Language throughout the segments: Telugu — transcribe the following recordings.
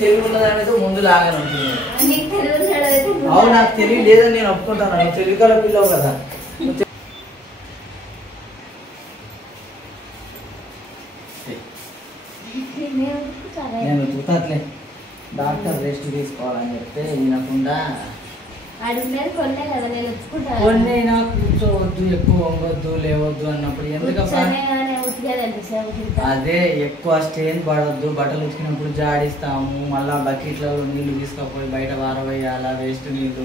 తెలివి ఉన్నదానితో ముందు లాగానే ఉంటుంది. అవును నాకు తెలివి లేదని నేను ఒప్పుకుంటాను. నువ్వు తెలివికల పిల్లవు కదా. నేను చూడట్లే డాక్టర్ రెస్ట్ తీసుకోవాలని చెప్తే వినకుండా కొన్నైనా కూర్చోవద్దు, ఎక్కువ వంగొద్దు, లేవద్దు అన్నప్పుడు ఎందుకబ్బా అదే ఎక్కువ స్ట్రెయిన్ పడొద్దు. బట్టలు ఉతికినప్పుడు జాడిస్తాము, మళ్ళా బకెట్లలో నీళ్లు తీసుకపోయి బయట వారవేయాలా, వేస్ట్ నీళ్లు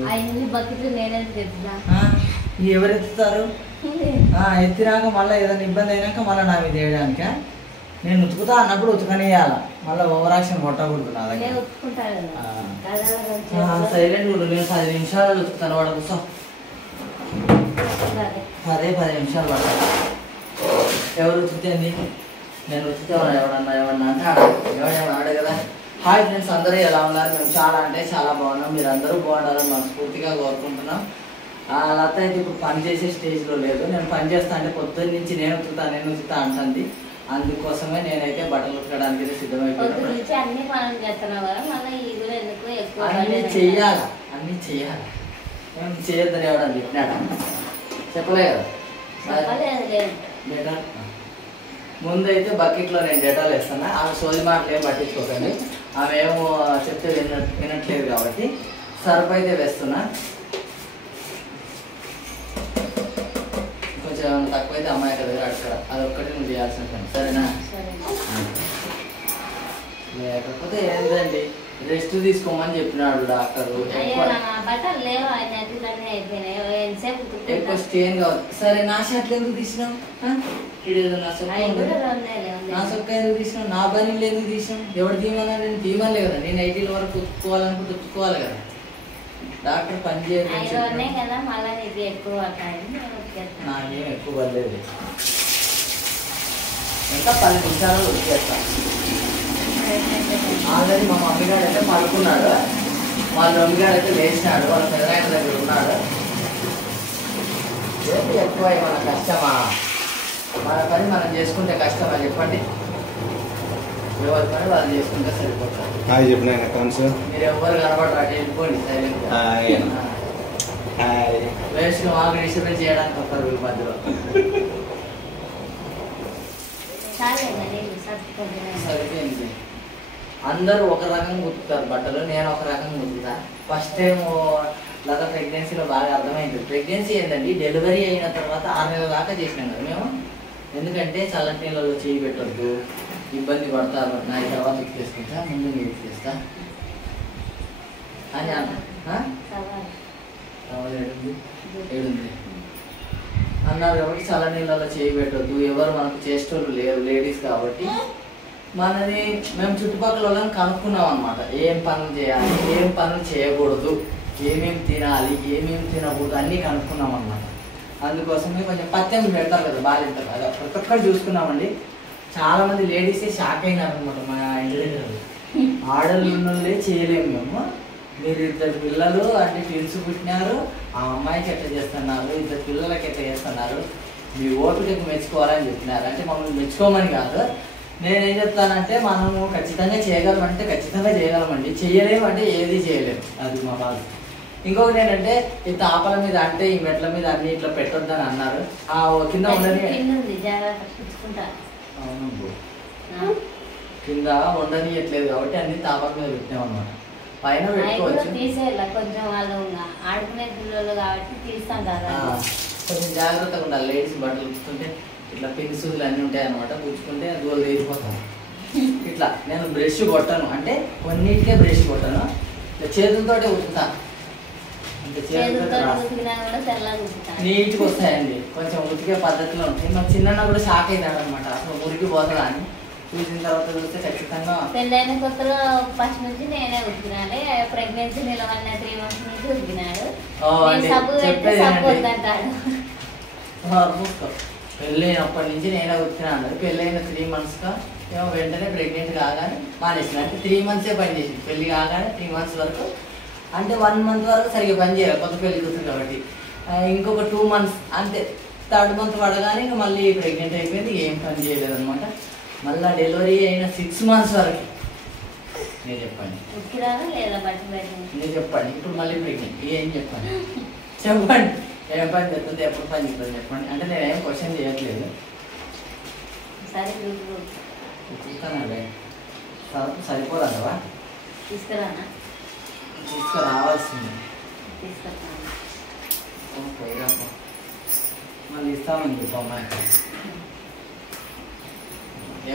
ఎవరెత్తుతారు? ఎత్తినాక మళ్ళీ ఏదైనా ఇబ్బంది అయినాక మళ్ళీ నా మీద వేయడానిక నేను ఉతుకుతా అన్నప్పుడు ఉతకనేయాల. మళ్ళీ ఓవరాక్షన్ కొట్టకూడదు నా దగ్గర. సైలెంట్ కూడా నేను 10 నిమిషాలు ఉతుకుతాను. వాడు కూర్చో 10 నిమిషాలు పడతాను. ఎవరు ఉతుకుతుంది? నేను ఉతికితే ఎవడన్నా అంటే ఎవడేమో కదా. హాయ్ ఫ్రెండ్స్, అందరూ ఎలా ఉన్నారు? మేము చాలా అంటే చాలా బాగున్నాం. మీరు అందరూ బాగుండాలని మనస్ఫూర్తిగా కోరుకుంటున్నాం. లత అయితే ఇప్పుడు పని చేసే స్టేజ్లో లేదు. నేను పని చేస్తా అంటే పొద్దున్న నుంచి నేను ఉతుకుతా అంటుంది. అందుకోసమే నేనైతే బట్టలు ఉతకడానికి సిద్ధమైపోయాను. అన్ని చెయ్యాలి. మేము చేయొద్దని ఎవడని చెప్పినాడా? చెప్పలే కదా. డెటాల్ ముందైతే బకెట్లో నేను డెటాల్ వేస్తాను. ఆమె సోది మాటలు ఏం పట్టించుకోకండి. ఆమె ఏమో చెప్తే వినట్లేదు కాబట్టి సర్ఫ్ అయితే వేస్తున్నా. కొంచెం తక్కువైతే అమ్మాయి దగ్గర అక్కడ అదొక్కటి నువ్వు చేయాల్సిన పని, సరేనా? లేకపోతే ఏంటండి రెస్ట్ తీసుకోమని చెప్పినాడు డాక్టర్. ఎక్కువ స్టేన్ కావద్దు. సరే నా షర్ట్లు ఎందుకు తీసినావు? నా సొక్క ఎందుకు తీసినావు? నా బనీలు ఎందుకు తీసినావు? ఎవరు తీయమన్నా? నేను తీయమలే కదా. నేను 80 వరకు ఉత్తుకోవాలనుకుంటే ఉత్తుకోవాలి కదా. డాక్టర్ పని చేయదు. నాకేం ఎక్కువ పర్లేదు. ఇంకా 10 నిమిషాలు ఉతికేస్తాను. ఆల్రెడీ మా మమ్మీగాడు అయితే పడుకున్నాడు. వాళ్ళ మమ్మీగాడు అయితే లేచినాడు. వాళ్ళ పెద్దనాయన దగ్గర ఉన్నాడు. ఎక్కువ మన కష్టమా? మన పని మనం చేసుకుంటే కష్టమా చెప్పండి? ఎవరి పని వాళ్ళు చేసుకుంటే సరిపోతారు. మీరు ఎవరు కనబడరు, అటు వెళ్ళిపోండి సైలెంట్గా. వేస్ట్ మాకు డిస్టర్బెన్స్ చేయడానికి వస్తారు వీళ్ళ మధ్యలో. సరిపోయింది. అందరూ ఒక రకంగా ఉతుకుతారు బట్టలు, నేను ఒక రకంగా ఉతుకుతా. ఫస్ట్ టైం లత ప్రెగ్నెన్సీలో బాగా అర్థమైంది. ప్రెగ్నెన్సీ ఏంటండి, డెలివరీ అయిన తర్వాత 6 నెలల దాకా చేసినాం కదా మేము. ఎందుకంటే చల్లటి నీళ్ళలో చేయి పెట్టొద్దు, ఇబ్బంది పడతారు. నా తర్వాత ఉతికేసుకుంటా, ముందు నేను ఉతికేస్తా అని ఏడుంది అన్నారు కాబట్టి చల్ల నీళ్ళలో చేయి పెట్టొద్దు. ఎవరు మనకు చేసేటోళ్ళు లేరు, లేడీస్ కాబట్టి. మనది మేము చుట్టుపక్కల వాళ్ళని కనుక్కున్నాం అనమాట. ఏం పనులు చేయాలి, ఏం పనులు చేయకూడదు, ఏమేమి తినాలి, ఏమేమి తినకూడదు అన్నీ కనుక్కున్నాం అనమాట. అందుకోసమే కొంచెం పత్యం పెడతారు కదా బాలింటారు కదా, ప్రతి ఒక్కరు చూసుకున్నామండి. చాలామంది లేడీసే షాక్ అయినారనమాట. మా ఇంటి దగ్గర ఆడలు ఉన్నోళ్ళే చేయలేము మేము. మీరు 2 పిల్లలు అంటే ట్విన్స్ పుట్టినారు, ఆ అమ్మాయికి ఎట్లా చేస్తున్నారు, 2 పిల్లలకి ఎట్లా చేస్తున్నారు, మీ ఓపికకి మెచ్చుకోవాలని చెప్పినారు. అంటే మమ్మల్ని మెచ్చుకోమని కాదు, నేనేం చెప్తానంటే మనము ఖచ్చితంగా చేయగలమంటే ఖచ్చితంగా చేయగలమండి, చేయలేమంటే ఏది చేయలేము. అది మా బాధ. ఇంకొకటి ఏంటంటే ఈ తాపల మీద అంటే ఈ మెట్ల మీద అన్ని ఇట్లా పెట్టొద్దని అన్నారు. ఆ కింద ఉండని కింద ఉండనియట్లేదు కాబట్టి అన్ని తాపల మీద పెట్టాం అనమాట. పైన పెట్టుకోవచ్చు. కొంచెం జాగ్రత్తగా ఉండాలి. లేడీస్ బట్టలు ఉతుకుంటే ఇట్లా పెళ్లి సూదులు అన్నీ ఉంటాయి అనమాట. పుచ్చుకుంటే దూరం వేసిపోతాను. ఇట్లా నేను బ్రష్ కొట్టాను, అంటే కొన్నిటికే బ్రష్ కొట్టాను, ఇట్లా చేతులతోటే ఉతుకుతాను. అంటే చేతులతో నీట్గా వస్తాయండి. కొంచెం ఉతికే పద్ధతిలో ఉంటాయి. మా చిన్న కూడా షాక్ అయినాడు అనమాట, అసలు మురికి పోతుందా అని. చూసిన తర్వాత చూస్తే ఖచ్చితంగా పెళ్ళైన కొత్తలో ఫస్ట్ నుంచి నేనే ఉతికినాను. ప్రెగ్నెన్సీ నిలవన్న 3 months నుంచి ఉతికినాడు. పెళ్ళైనప్పటి నుంచి నేనే ఉతికినాను. పెళ్ళైన 3 months ఏమో వెంటనే ప్రెగ్నెంట్ కాగానే మానేసిన. అంటే 3 months పని చేసింది. పెళ్ళి కాగానే 3 months వరకు, అంటే 1 month వరకు సరిగ్గా పని చేయాలి కొత్త పెళ్లి కూతురు కాబట్టి. ఇంకొక 2 months అంతే. 3rd month పడగానే ఇంకా మళ్ళీ ప్రెగ్నెంట్ అయిపోయింది. ఏం పని చేయలేదు అనమాట. మళ్ళీ డెలివరీ అయిన 6 months వరకు మీరు చెప్పండి. ఉతికిరానా లేదా బట్టలు పెట్టింది? మీరు చెప్పండి. ఇప్పుడు మళ్ళీ ప్రెగ్నెంట్ ఏం చెప్పండి? చెప్పండి. ఏం పని చెప్తుంది, ఎప్పుడు పని చెప్తుంది చెప్పండి. అంటే నేనేం క్వశ్చన్ చేయట్లేదు. సరే చూస్తానండి. సరిపోదంటవా? తీసుకురానా? తీసుకురావాల్సింది. తీసుకొస్తాను. పోయిరాపో మళ్ళీ ఇస్తామని చెప్పు అమ్మాయికి.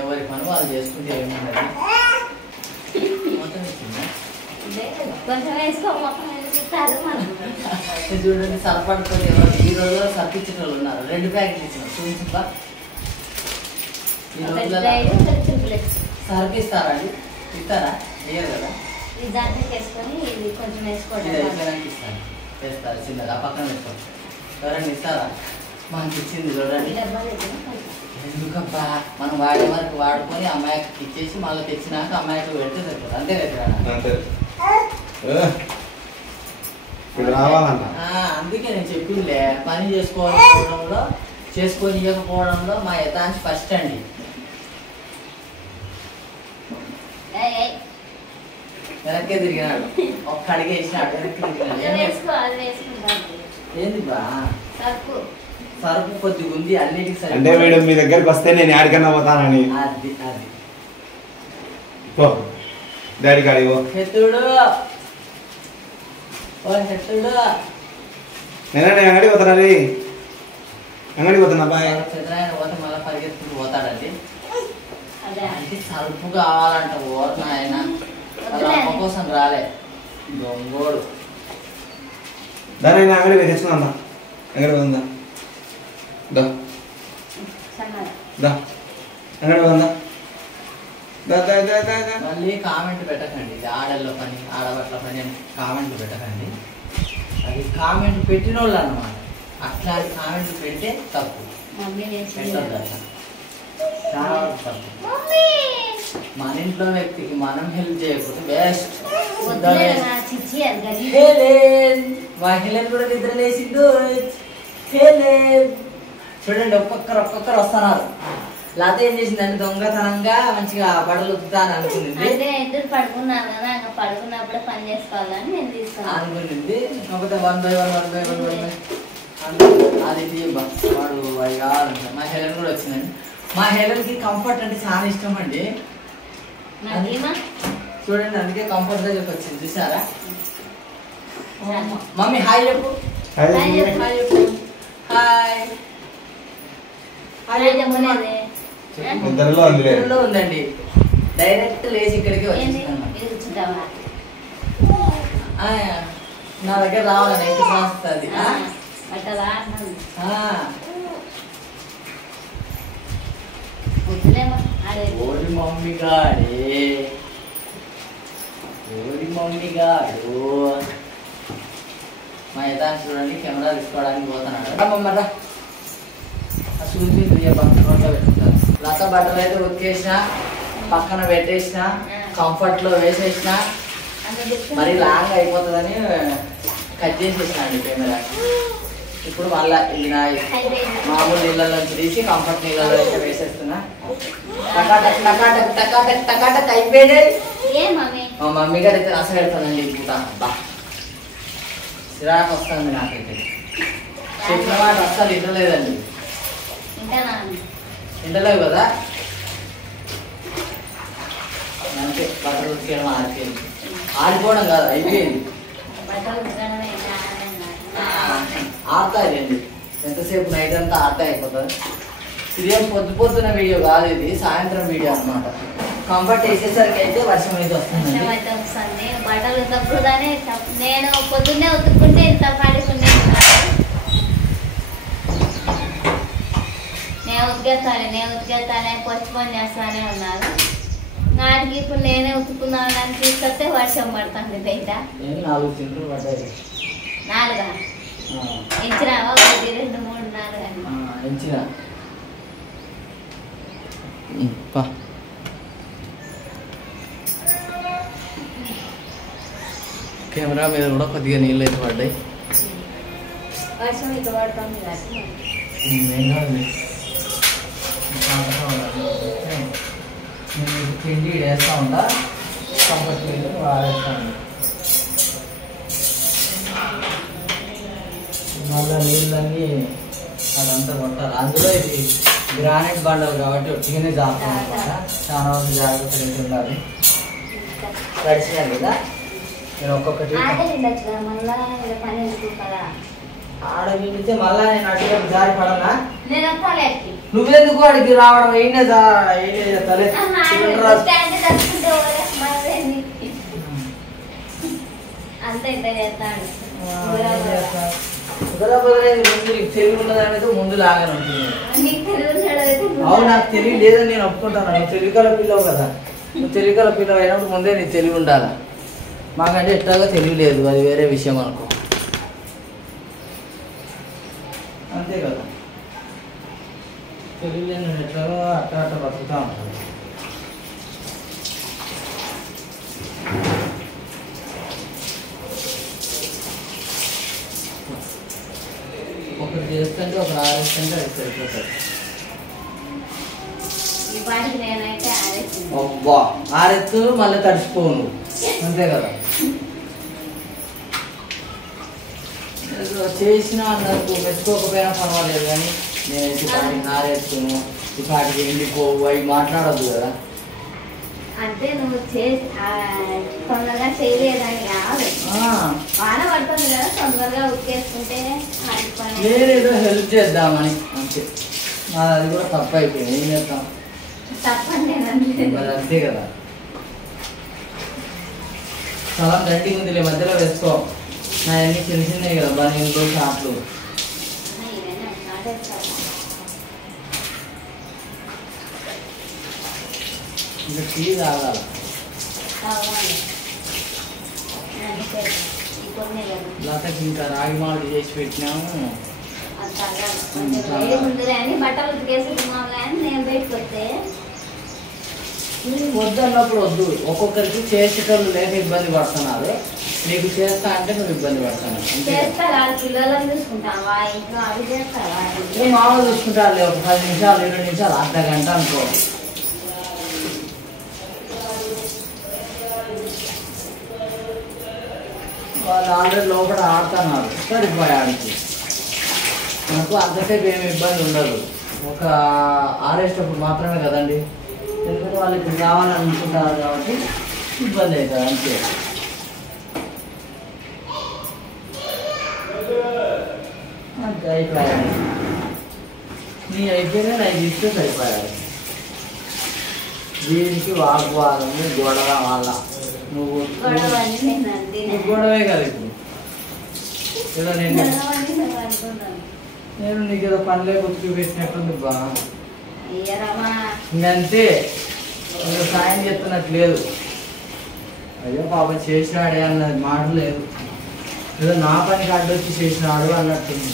ఎవరి పని వాళ్ళు చేసుకుంటే ఏముండదు. మొత్తం ఇచ్చిందా? కొంచెం వేసుకో చూడండి సరపడుతో ఈ రోజులో సర్పించిన వాళ్ళు ఉన్నారు. 2 ప్యాకెట్లు ఇచ్చిన చూపించా. ఈ రోజులలో సరిపిస్తారా అండి? ఇస్తారా? వేయరు కదా. ఈ దాంట్లో వేసుకొని ఇది కొంచెం వేసుకోవడం ఇస్తాను. వేస్తారు చిన్నది. ఆ పక్కన వేసుకోండి. ఎవరైనా ఇస్తారా? మనకి ఇచ్చింది చూడండి. ఎందుకబ్బా మనం వాడే వరకు వాడుకొని అమ్మాయికి ఇచ్చేసి మళ్ళీ తెచ్చినాక అమ్మాయికి పెడితే సరిపోతుంది. అంతే కదా. అందుకే నేను చెప్పిందిలే, పని చేసుకోవడంలో చేసుకొని ఇవ్వకపోవడంలో మా యథాంశ ఫస్ట్ అండి. వెనక్కే తిరిగినాడు. ఒక్క అడిగే వేసినాడు. వెనక్కి తిరిగినాడు. ఏంది బా సరుకు కొద్దిగా ఉంది అన్నిటికి. అంటే వీడు మీ దగ్గరికి వస్తే నేను యాడికన్నా పోతానని. అది అది డాడీ గాడి హెత్తుడు హెత్తుడు నేను అంగడికి పోతాను. అంగడికి పోతున్నా బాయ్. పెద్దనాయన పోతే మళ్ళీ పరిగెత్తుకుంటూ పోతాడండి. అంటే సరుపు కావాలంట. ఓరు నాయన వాళ్ళ అమ్మ కోసం రాలే దొంగోడు. దాని అంగడికి తెచ్చుకుందా. అంగడి పోతుందా? అంగడి పోతుందా? మళ్ళీ కామెంట్ పెట్టకండి. ఇది ఆడల్లో పని ఆడబట్ల పని అని కామెంట్ పెట్టకండి. అది కామెంట్ పెట్టిన వాళ్ళు అన్నమాట. అట్లా కామెంట్ పెడితే తప్పు. పెట్టద్దు అట్లా. చాలా తప్పు. మన ఇంట్లో వ్యక్తికి మనం హెల్ప్ చేయకపోతే బెస్ట్. హెలెన్ కూడా నిద్ర లేచిండు. చూడండి ఒక్కొక్కరు వస్తున్నారు. లత ఏం చేసిందంటే దొంగతనంగా మంచిగా బట్టలు ఉతుకుతాను అనుకునింది. పడుకున్నాను కదా, పడుకున్నప్పుడే పని చేసుకోవాలని నేను తీసుకున్నాను అనుకునింది. కాకపోతే 1 by 1 అది వాడు అవి కావాలంట. మా హెలెన్ కూడా వచ్చిందండి. మా హెలెన్ కి కంఫర్ట్ అంటే చాలా ఇష్టం అండి. చూడండి అందుకే కంఫర్ట్ దగ్గరకు వచ్చింది. చూసారా? మమ్మీ హాయ్ చెప్పు. హాయ్ చెప్పు. హాయ్ ఇద్దరిలో ఉందండి. డైరెక్ట్ లేచి ఇక్కడికి వచ్చి నా దగ్గర రావాలని ఎక్కడ వస్తుంది. ఓడి మమ్మీ గాడు మా యథాంశ చూడండి కెమెరా తీసుకోవడానికి పోతున్నాడు. పెట్టుకుంటారు. లత బట్టలు అయితే ఉతికేసిన పక్కన పెట్టేసిన కంఫర్ట్ లో వేసేసిన. మరి లాంగ్ అయిపోతుందని కట్ చేసేసిన అండి కెమెరా. ఇప్పుడు మళ్ళా ఈయన మామూలు నీళ్ళలోంచి తీసి కంఫర్ట్ నీళ్ళలో అయితే వేసేస్తున్నా. టకాటక్ టకాటక్ టకాటక్ టకాటక్ అయిపోయినాయి. మా మమ్మీ గారు అయితే రస పెడతానండి. పూట బా సిరాకు వస్తుంది నాకైతే. చెప్పిన మాట అస్సలు ఇంటలేదండి. ఇంటలేవు కదా. అంతే బట్టలు ఉతికేయడం ఆడిపోయింది. ఆడిపోవడం కాదు అయిపోయింది. ఆడతాయండి. ఎంతసేపు నైట్ అంతా ఆడతా అయిపోతుంది. ఇదేం పొద్దున వీడియో కాదు, ఇది సాయంత్రం వీడియో అనమాట. కంఫర్ట్ వేసేసరికి అయితే వర్షం అయితే వస్తుంది. బట్టలు ఉతకూడదని నేను పొద్దున్నే ఉతుక్కుంటే ఇంత పాడుకునే నేను ఉతికేస్తానే పోస్ట్ పోన్ చేస్తానే ఉన్నారు. నాటికి ఇప్పుడు నేనే ఉతుకున్నాను తీసుకొస్తే వర్షం పడుతుంది బయట. 4 చింతలు పడ్డాయి. 4 ఎంచినావా? 1 2 3 4 ఎంచినా. కెమెరా మీద కూడా కొద్దిగా నీళ్ళు అయితే పడ్డాయి. వర్షం ఇక పడుతుంది కదా. పిండి వేస్తా ఉంటా. కంఫర్ట్ వాడేస్తాను. మళ్ళీ నీళ్ళని అదంతా కొట్టాలి. అందులో ఇది గ్రానైట్ బండలు కాబట్టి ఒట్టిగానే జాగ్రత్త అనమాట. చాలా వరకు జాగ్రత్తగా ఉండాలి. తడిచినాను కదా నేను ఒక్కొక్కటి ఆడగిలితే మళ్ళా నేను అడిగి జారి పడనా? నువ్వెందుకు అడిగి రావడం? ఏంటే తలే తెలివి ఉన్నదనేది ముందు లాగానే ఉంటుంది. అవును, నాకు తెలివి లేదని నేను ఒప్పుకుంటాను. నువ్వు తెలివికల పిల్లవు కదా, నువ్వు తెలివికల పిల్లవు అయినప్పుడు ముందే నీకు తెలివి ఉండాలి. మాకంటే ఎట్లాగా తెలివి లేదు, అది వేరే విషయం అనుకో. అంతే కదా, తెలివి లేని నేను ఎట్లాగో అట్లా అట్లా బతుకుతా ఉంటాను. ఒకటి చేస్తుంటే ఒక ఆరేస్తుంటే అది సరిపోతుంది. అబ్బా ఆరెత్తు మళ్ళీ తడిసిపోను, అంతే కదా. చేసిన నాకు మెచ్చుకోకపోయినా పర్వాలేదు, కానీ నేను ఇప్పటికి నారెత్తును, ఇప్పటికి ఎండిపోవు అవి మాట్లాడద్దు కదా. అంటే నువ్వు తొందరగా చేయలేదని కాదు, వాన పడుతుంది కదా, తొందరగా ఉక్కేసుకుంటే నేనేదో హెల్ప్ చేద్దామని అంతే. అది కూడా తప్పు అయిపోయింది, ఏం చేద్దాం? తప్పండి మరి అంతే కదా. చాలా గట్టి ఉంది, మధ్యలో వేసుకో. నా అన్ని చిన్న చిన్నవి కదా, బనీన్లు షార్ట్లు. ఇంకా టీ తాగాలి. లతకి ఇంకా రాగి మాలు చేసి పెట్టినాము. బట్టలు ఉతికేసుకున్నాం కానీ నేను పెట్టుకొస్తే వద్దు అన్నప్పుడు వద్దు. ఒక్కొక్కరికి చేసేటోళ్ళు లేక ఇబ్బంది పడుతున్నారు, నీకు చేస్తా అంటే నువ్వు ఇబ్బంది పడుతున్నావు. పిల్లలను చూసుకుంటావా ఇంట్లో? అవి చేస్తావా? నేను మామూలు చూసుకుంటాను, ఒక 10 నిమిషాలు 20 నిమిషాలు అర్ధ గంట అనుకో. వాళ్ళు ఆల్రెడీ లోపల ఆడుతున్నారు, సరిపోయాడికి. నాకు అంతసేపు ఏమి ఇబ్బంది ఉండదు, ఒక ఆరేసేటప్పుడు మాత్రమే కదండి. ఎందుకంటే వాళ్ళు ఇప్పుడు కావాలని అనుకుంటారు కాబట్టి ఇబ్బంది అవుతుంది, అంతే. అంతే అయిపోయాడు. నీ అయిపోయినా నాకు ఇస్తే సరిపోయాడు. దీనికి వాగ్వాదము గొడవ వల్ల నువ్వు గొడవే కదా ఇప్పుడు. ఏదో నేను నీకు ఏదో పనిలే గుర్తు పెట్టినట్టుంది బా. ఇంకంతే, ఏదో సాయం చెప్తున్నట్టు లేదు. అయ్యో పాపం చేసినాడే అన్నది మాట లేదు, ఏదో నా పనికి అడ్డొచ్చి చేసినాడు అన్నట్టుంది.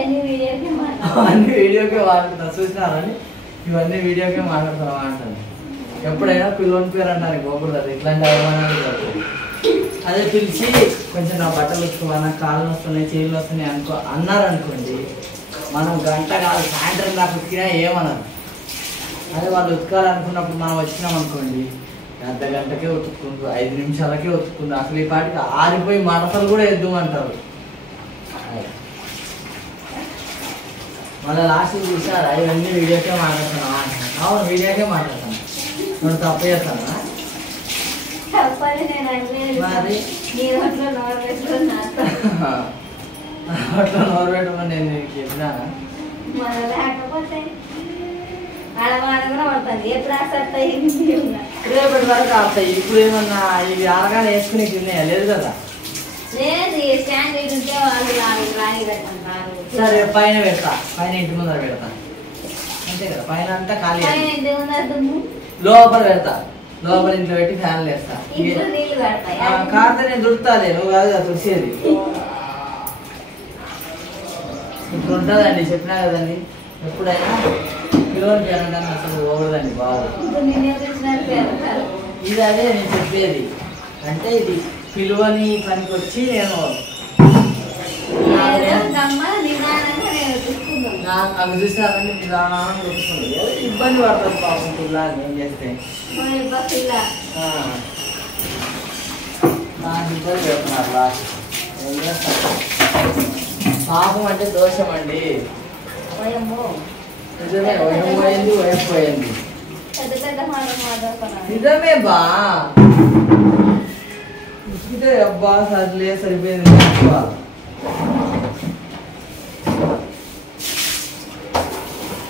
అన్ని వీడియోకే మాట్లాడుతున్నా, చూసినారని ఇవన్నీ వీడియోకే మాట్లాడుతున్నావా అంటాను. ఎప్పుడైనా పిల్లోని పేరు అంటాను పోకూడదు, ఇట్లాంటి అవమానాలు జరుగుతాయి. అదే పిలిచి కొంచెం నా బట్టలు ఉతుకోమన్నా, కాళ్ళు వస్తున్నాయి చేతులు వస్తున్నాయి అన్నారనుకోండి, మనం గంట కాదు సాయంత్రం దాకా ఉతికినా ఏమన్నారు. అదే వాళ్ళు ఉతకాలనుకున్నప్పుడు మనం వచ్చినాం అనుకోండి, అర్ధ గంటకే ఉతుక్కుంటూ 5 నిమిషాలకే ఉతుక్కుంటూ అసలు ఈ పాటికి ఆరిపోయి మడతలు కూడా వేద్దామంటారు. మళ్ళీ లాస్ట్ చూసారా ఇవన్నీ వీడియోకే మాట్లాడుతున్నావా అంటాను. అవును వీడియోకే మాట్లాడతాను, నువ్వు తప్పు చేస్తానా? మరి అట్లా నోరు పెట్టమని నేను నీకు చెప్పినానా? రేపటి వరకు ఆడతాయి. ఇప్పుడు ఏమన్నా ఇవి అరగానే వేసుకుని తిన్నాయా? లేదు కదా. సరే పైన పెడతా, పైన ఇంటి ముందర పెడతా, అంతే కదా. పైన అంతా ఖాళీ, లోపల పెడతా, లోపల ఇంట్లో పెట్టి ఫ్యాన్లు వేస్తా. కాకపోతే నేను దుడుతాలే, నువ్వు కాదు కదా తుడిసేది. ఇప్పుడు ఉంటుందండి, చెప్పినా కదండి. ఎప్పుడైనా పిల్లలు తినడానికి అసలు పోకూడదండి బాబు. ఇది అదే నేను చెప్పేది. అంటే ఇది పిలువని పనికి వచ్చి నేను అవి చూసినారని నిదానం కొట్టుకుంది ఇబ్బంది పడుతుంది పాపం పిల్ల ఏం చేస్తే నాకు ఇబ్బంది పెడుతున్నారు లాస్ట్ ఏం చేస్తారు పాపం అంటే దోషం అండి నిజమే వయం పోయింది వయం పోయింది నిజమే బా ఉచితే అబ్బా సర్లే సరిపోయింది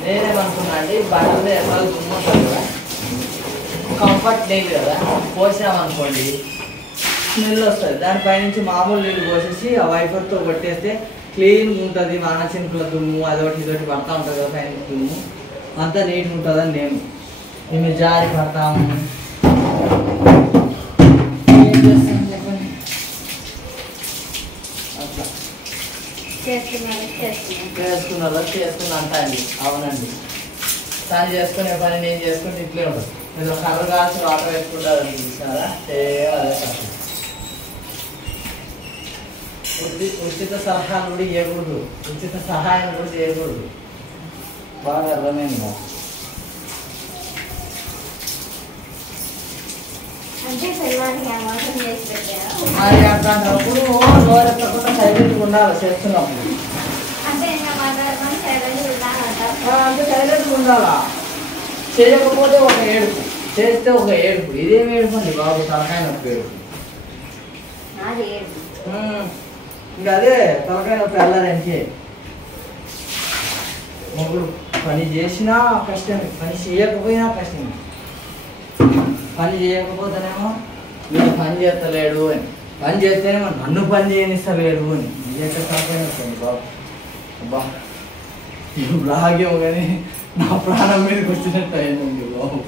నేనేమనుకున్నా అండి బట్టలు ఎక్కడ దుమ్ముంటుంది కదా కంఫర్ట్ నీళ్ళు కదా పోసామనుకోండి స్మెల్ వస్తుంది దానిపైనుంచి మామూలు నీళ్ళు పోసేసి ఆ వైపర్తో కొట్టేస్తే క్లీన్గా ఉంటుంది వాన చినుకుల దుమ్ము అదొకటి ఇదొకటి పడతా ఉంటుంది కదా పైన దుమ్ము అంతా నీట్గా ఉంటుందని నేను మేము జారి పడతాము ఏం చేస్తాం చెప్పండి అట్లా చేసుకున్నా అంట అండి అవునండి తను చేసుకునే పని నేను చేసుకుంటే ఇట్లే ఉంటుంది ఏదో కర్ర కాల్చి వాటర్ వేసుకుంటారు చూసారా అదే ఉచిత సలహాలు కూడా చేయకూడదు ఉచిత సహాయం కూడా చేయకూడదు బాగా అర్థమైంది మరి అట్లాంటప్పుడు నోరెత్తకుండా సైలెంట్గా ఉండాలి చేస్తున్నప్పుడు అంటే సైలెంట్గా ఉండాలా చేయకపోతే ఒక ఏడుపు చేస్తే ఒక ఏడుపు ఇదేం ఏడుపు అండి బాబు తలకాయ నొప్పి ఏడుపు ఇంకా అదే తలకాయ నొప్పి వెళ్ళాలంటే మొగుడు పని చేసినా కష్టమే పని చేయకపోయినా కష్టమే పని చేయకపోతేనేమో మీరు పని చేస్తలేడు అని పని చేస్తేనేమో నన్ను పని చేయనిస్తలేడు అని ఇదైతే తలకాయ నొప్పి బాబు అబ్బా బ్లాగేమో కానీ నా ప్రాణం మీదకి వచ్చినట్టు అయిందండి బాబు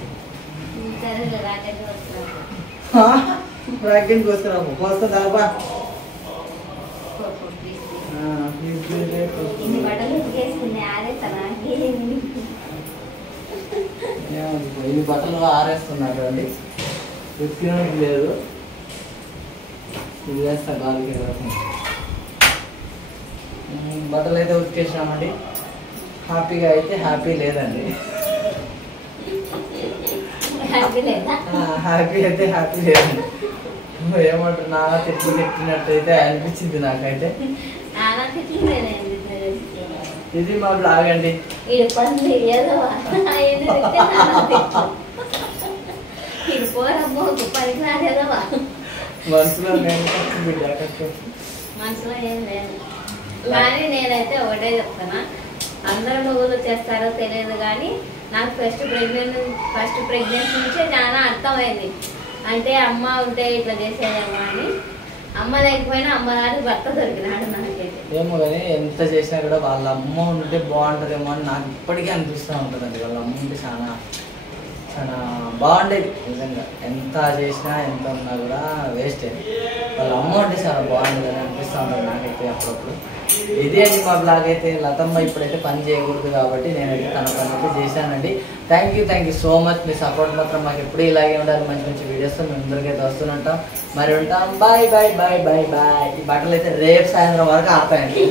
రాకెట్కి వస్తున్నాము వస్తా దాబా ఇన్ని బట్టలు ఆరేస్తున్నారు అండి ఉతికినట్టు లేదు ఇది వేస్తా గాలికి బట్టలు అయితే ఉతికేసినామండి హ్యాపీగా అయితే హ్యాపీ లేదండి హ్యాపీ అయితే హ్యాపీ లేదండి ఏమంటారు నాన్న తిట్టినట్టు అయితే అనిపించింది నాకైతే ఇది మా బ్లాగ్ అండి మనసులో మనసులో ఏం లేదు కానీ నేనైతే ఒకటే చెప్తానా అందరూ నువ్వులు చేస్తారో తెలియదు కానీ నాకు ఫస్ట్ ప్రెగ్నెన్సీ నుంచే చాలా అర్థమైంది అంటే అమ్మ ఉంటే ఇట్లా చేసేదేమో అని అమ్మ లేకపోయినా అమ్మ నాడు భర్త దొరికినాడు నాకైతే ఏమో కానీ ఎంత చేసినా కూడా వాళ్ళ అమ్మ ఉంటే బాగుంటుందేమో అని నాకు ఇప్పటికీ అనిపిస్తూ ఉంటుందండి వాళ్ళ అమ్మ ఉంటే చాలా చాలా బాగుండేది నిజంగా ఎంత చేసినా ఎంత ఉన్నా కూడా వేస్ట్ వాళ్ళ అమ్మ ఉంటే చాలా బాగుండేది అనిపిస్తూ ఉంటుంది నాకైతే అప్పుడప్పుడు ఇదే అండి మా బ్లాగ్ అయితే లతమ్మ ఇప్పుడైతే పని చేయకూడదు కాబట్టి నేనైతే తన పని అయితే చేశానండి thank you so much me support మాత్రం మాకు ఎప్పుడు ఇలాగే ఉండాలి మంచి మంచి వీడియోస్ మేము అందరికైతే వస్తుంటాం మరి ఉంటాం bye bye bye bye bye ఈ బట్టలు అయితే రేపు సాయంత్రం వరకు ఆడతాయండి